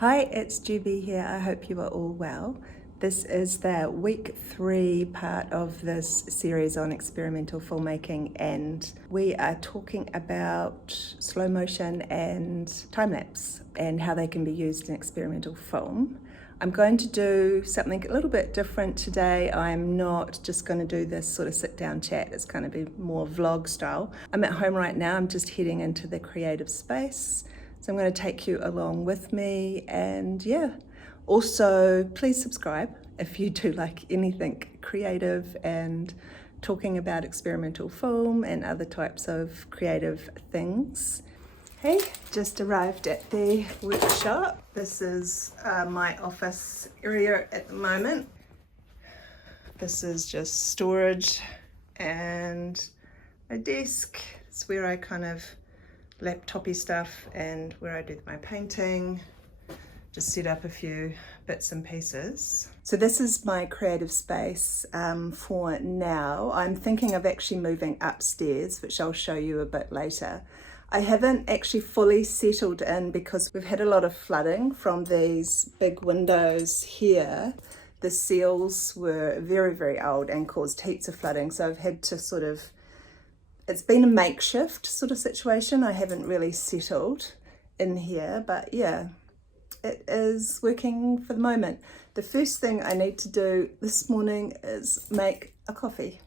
Hi, it's Juby here. I hope you are all well. This is the week 3 part of this series on experimental filmmaking, and we are talking about slow motion and time-lapse and how they can be used in experimental film. I'm going to do something a little bit different today. I'm not just going to do this sort of sit-down chat. It's going to be more vlog style. I'm at home right now. I'm just heading into the creative space. So I'm going to take you along with me, and yeah, also please subscribe if you do like anything creative and talking about experimental film and other types of creative things. Hey, just arrived at the workshop. This is my office area at the moment. This is just storage and a desk. It's where I kind of laptopy stuff and where I do my painting, just set up a few bits and pieces. So this is my creative space for now. I'm thinking of actually moving upstairs, which I'll show you a bit later. I haven't actually fully settled in because we've had a lot of flooding from these big windows here. The seals were very, very old and caused heaps of flooding, so I've had to sort of, it's been a makeshift sort of situation. I haven't really settled in here, but yeah, it is working for the moment. The first thing I need to do this morning is make a coffee.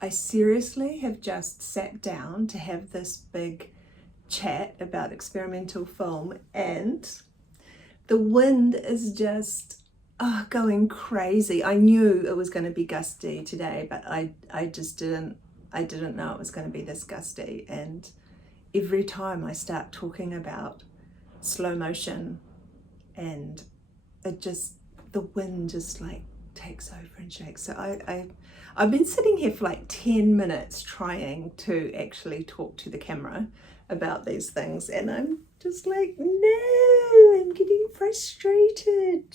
I seriously have just sat down to have this big chat about experimental film, and the wind is just going crazy. I knew it was going to be gusty today, but I just didn't know it was going to be this gusty. And every time I start talking about slow motion, and the wind just like takes over and shakes. So I've been sitting here for like 10 minutes trying to actually talk to the camera about these things, and I'm just like, no, I'm getting frustrated.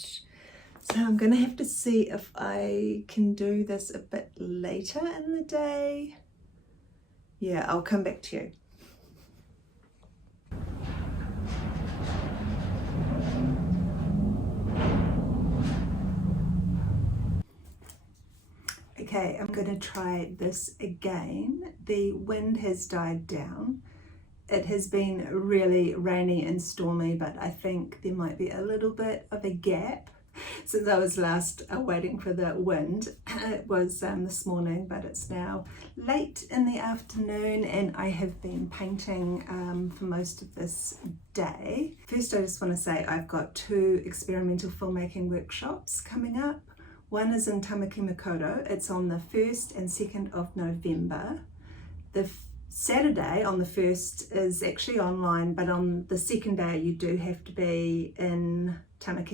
So I'm gonna have to see if I can do this a bit later in the day. Yeah, I'll come back to you. Okay, I'm going to try this again. The wind has died down. It has been really rainy and stormy, but I think there might be a little bit of a gap since I was last waiting for the wind. It was this morning, but it's now late in the afternoon, and I have been painting for most of this day. First, I just want to say I've got 2 experimental filmmaking workshops coming up. One is in Tamaki. It's on the 1st and 2nd of November. The Saturday on the 1st is actually online, but on the 2nd day you do have to be in Tamaki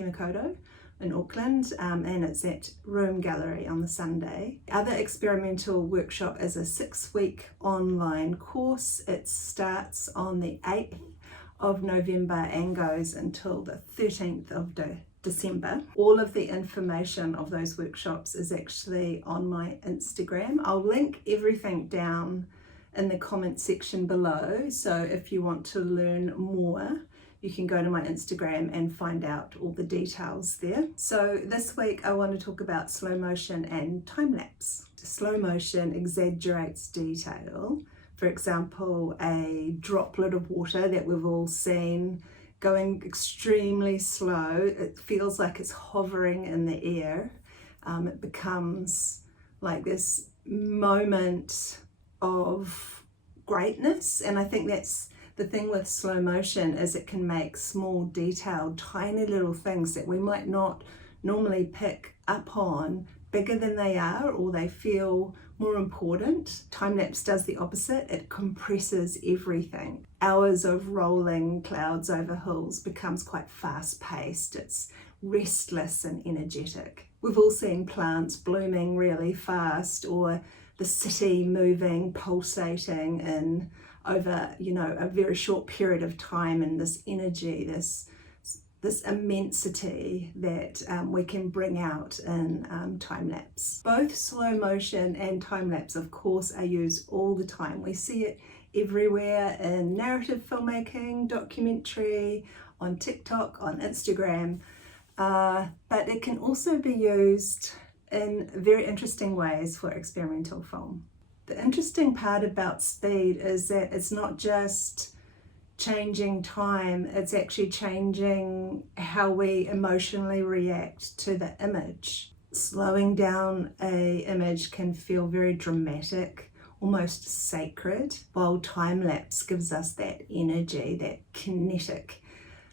in Auckland, and it's at Room Gallery on the Sunday. The other experimental workshop is a 6-week online course. It starts on the 8th of November and goes until the 13th of December. All of the information of those workshops is actually on my Instagram. I'll link everything down in the comment section below, so if you want to learn more, you can go to my Instagram and find out all the details there. So this week I want to talk about slow motion and time-lapse. Slow motion exaggerates detail. For example, a droplet of water that we've all seen going extremely slow. It feels like it's hovering in the air. It becomes like this moment of greatness, and I think that's the thing with slow motion, is it can make small detailed tiny little things that we might not normally pick up on bigger than they are, or they feel more important. Time-lapse does the opposite. It compresses everything. Hours of rolling clouds over hills becomes quite fast-paced. It's restless and energetic. We've all seen plants blooming really fast, or the city moving, pulsating in over, a very short period of time, and this energy, this immensity that we can bring out in time-lapse. Both slow motion and time-lapse, of course, are used all the time. We see it everywhere in narrative filmmaking, documentary, on TikTok, on Instagram, but it can also be used in very interesting ways for experimental film. The interesting part about speed is that it's not just changing time, it's actually changing how we emotionally react to the image. Slowing down an image can feel very dramatic, almost sacred, while time-lapse gives us that energy, that kinetic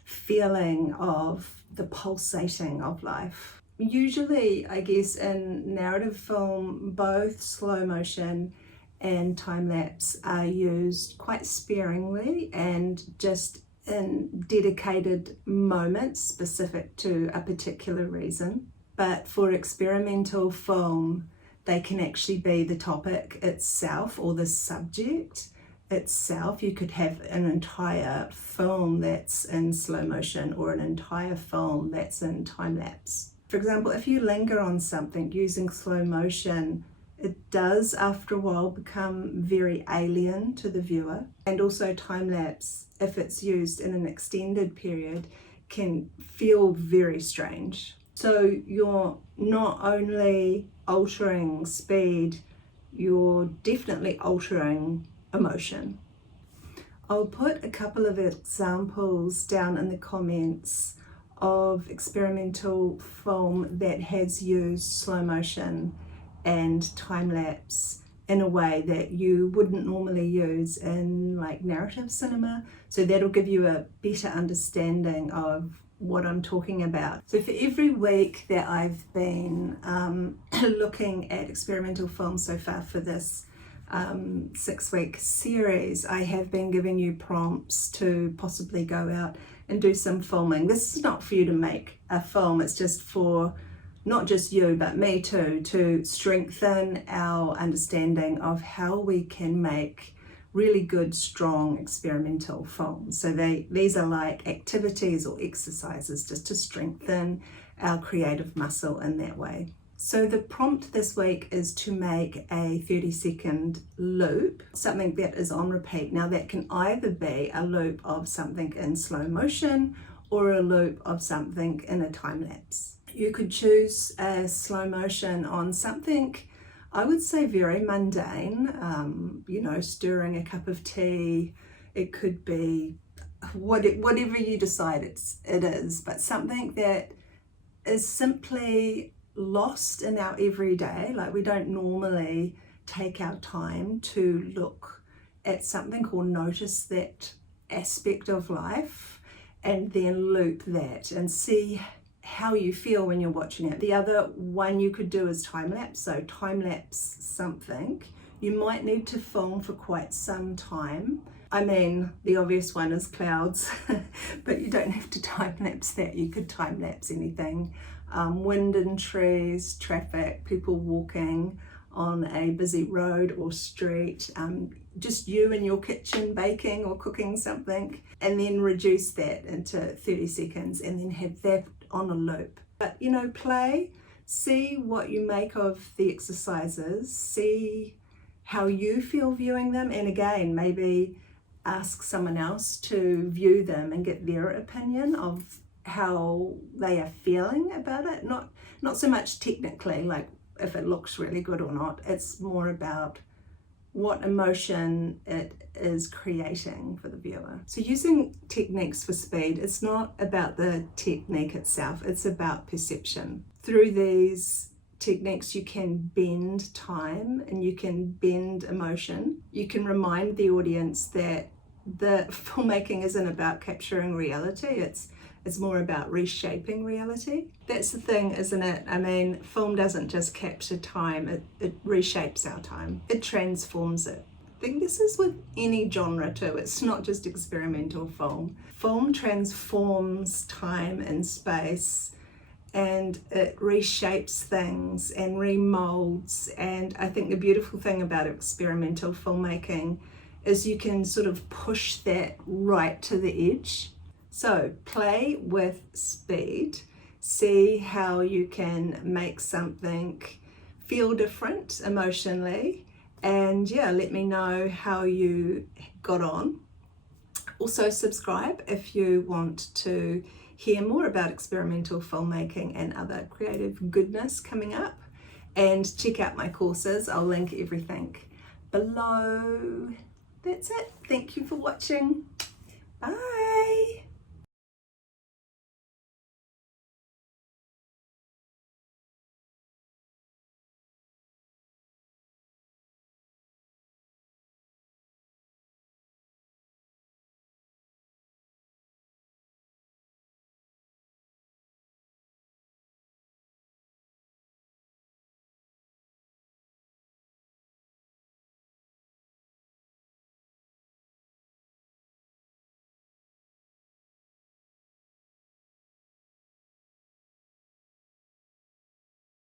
feeling of the pulsating of life. Usually, I guess in narrative film, both slow motion and time-lapse are used quite sparingly and just in dedicated moments specific to a particular reason. But for experimental film, they can actually be the topic itself or the subject itself. You could have an entire film that's in slow motion or an entire film that's in time-lapse. For example, if you linger on something using slow motion, it does after a while become very alien to the viewer. And also time-lapse, if it's used in an extended period, can feel very strange. So you're not only altering speed, you're definitely altering emotion. I'll put a couple of examples down in the comments of experimental film that has used slow motion and time-lapse in a way that you wouldn't normally use in like narrative cinema. So that'll give you a better understanding of what I'm talking about. So for every week that I've been looking at experimental film so far for this 6-week series, I have been giving you prompts to possibly go out and do some filming. This is not for you to make a film, it's just for not just you but me too, to strengthen our understanding of how we can make really good, strong experimental films. So these are like activities or exercises just to strengthen our creative muscle in that way. So the prompt this week is to make a 30-second loop, something that is on repeat. Now that can either be a loop of something in slow motion or a loop of something in a time lapse. You could choose a slow motion on something, I would say very mundane, stirring a cup of tea. It could be whatever you decide it is, but something that is simply lost in our everyday. Like we don't normally take our time to look at something or notice that aspect of life and then loop that and see how you feel when you're watching it. The other one you could do is time-lapse. So time-lapse something. You might need to film for quite some time. I mean, the obvious one is clouds, but you don't have to time-lapse that. You could time-lapse anything. Wind and trees, traffic, people walking on a busy road or street, just you in your kitchen baking or cooking something, and then reduce that into 30 seconds and then have that on a loop. But play, see what you make of the exercises, see how you feel viewing them, and again, maybe ask someone else to view them and get their opinion of how they are feeling about it. Not so much technically, like if it looks really good or not. It's more about what emotion it is creating for the viewer. So using techniques for speed, it's not about the technique itself, it's about perception. Through these techniques you can bend time and you can bend emotion. You can remind the audience that the filmmaking isn't about capturing reality, it's more about reshaping reality. That's the thing, isn't it? I mean, film doesn't just capture time, it reshapes our time. It transforms it. I think this is with any genre too. It's not just experimental film. Film transforms time and space and it reshapes things and remolds. And I think the beautiful thing about experimental filmmaking is you can sort of push that right to the edge. So play with speed, see how you can make something feel different emotionally, and let me know how you got on. Also subscribe if you want to hear more about experimental filmmaking and other creative goodness coming up. And check out my courses. I'll link everything below. That's it. Thank you for watching. Bye.